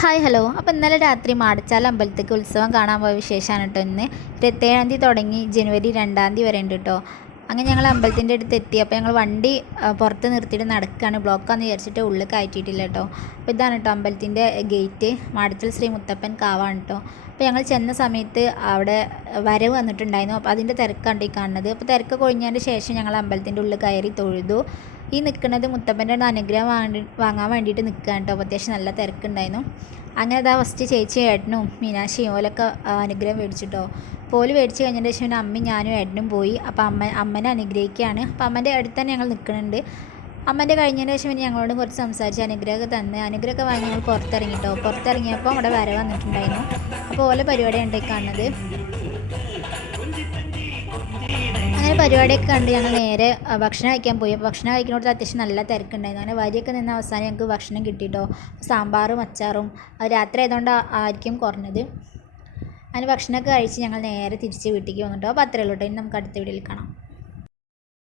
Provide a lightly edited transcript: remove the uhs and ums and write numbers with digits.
Hi hello. അപ്പോൾ ഇന്നലെ രാത്രി മാടച്ചാൽ അമ്പലത്തേക്ക് ഉത്സവം കാണാൻ പോയ വിശേഷമാണ് കേട്ടോ. ഇന്ന് 27-ാം തീയതി തുടങ്ങി ജനുവരി 2-ാം തീയതി വരെ ഉണ്ട് കേട്ടോ. അങ്ങനെ ഞങ്ങൾ അമ്പലത്തിൻ്റെ അടുത്ത് എത്തി. അപ്പോൾ ഞങ്ങൾ വണ്ടി പുറത്ത് നിർത്തിയിട്ട് നടക്കുകയാണ്. ബ്ലോക്കാന്ന് വിചാരിച്ചിട്ട് ഉള്ളിൽ കയറ്റിയിട്ടില്ല കേട്ടോ. അപ്പോൾ ഇതാണ് കേട്ടോ അമ്പലത്തിൻ്റെ ഗേറ്റ്. മാടച്ചാൽ ശ്രീ മുത്തപ്പൻ കാവാണ് കേട്ടോ. അപ്പോൾ ഞങ്ങൾ ചെന്ന സമയത്ത് അവിടെ വരവ് വന്നിട്ടുണ്ടായിരുന്നു. അപ്പോൾ അതിൻ്റെ തിരക്കാണ് ഈ കാണുന്നത്. അപ്പോൾ തിരക്ക് കൊഴിഞ്ഞതിന് ശേഷം ഞങ്ങൾ അമ്പലത്തിൻ്റെ ഉള്ളിൽ കയറി തൊഴുതു. ഈ നിൽക്കുന്നത് മുത്തപ്പൻ്റെ അനുഗ്രഹം വാങ്ങാൻ വേണ്ടിയിട്ട് നിൽക്കുകയാണ് കേട്ടോ. അപ്പോൾ അത്യാവശ്യം നല്ല തിരക്കുണ്ടായിരുന്നു. അങ്ങനെ അതാ ഫസ്റ്റ് ചേച്ചി ഏട്ടനും മീനാക്ഷിയും ഓലൊക്കെ അനുഗ്രഹം മേടിച്ചിട്ടോ. പോല് മേടിച്ച് കഴിഞ്ഞതിന് ശേഷം അമ്മയും ഞാനും ഏട്ടനും പോയി. അപ്പോൾ അമ്മനെ അനുഗ്രഹിക്കുകയാണ്. അപ്പോൾ അമ്മൻ്റെ അടുത്ത് തന്നെ ഞങ്ങൾ നിൽക്കുന്നുണ്ട്. അമ്മൻ്റെ കഴിഞ്ഞതിന് ശേഷം പിന്നെ ഞങ്ങളോട് കുറച്ച് സംസാരിച്ച് അനുഗ്രഹമൊക്കെ തന്ന് അനുഗ്രഹമൊക്കെ വാങ്ങി ഞങ്ങൾ പുറത്തിറങ്ങിട്ടോ. പുറത്തിറങ്ങിയപ്പോൾ അവിടെ വര വന്നിട്ടുണ്ടായിരുന്നു. അപ്പോൾ ഓല പരിപാടിയാണ് കാണുന്നത്. അങ്ങനെ പരിപാടിയൊക്കെ കണ്ട് ഞങ്ങൾ നേരെ ഭക്ഷണം കഴിക്കാൻ പോയി. അപ്പോൾ ഭക്ഷണം കഴിക്കുന്നിടത്ത് അത്യാവശ്യം നല്ല തിരക്കുണ്ടായിരുന്നു. അങ്ങനെ വരിയൊക്കെ നിന്ന് അവസാനം ഞങ്ങൾക്ക് ഭക്ഷണം കിട്ടിയിട്ടോ. സാമ്പാറും അച്ചാറും രാത്രി ആയതുകൊണ്ട് ആയിരിക്കും കുറഞ്ഞത്. അങ്ങനെ ഭക്ഷണമൊക്കെ കഴിച്ച് ഞങ്ങൾ നേരെ തിരിച്ച് വീട്ടിലേക്ക് വന്നിട്ടോ. അപ്പോൾ അത്രയേ ഉള്ളൂ കേട്ടോ. ഇനി നമുക്ക് അടുത്ത വീഡിയോയിൽ കാണാം.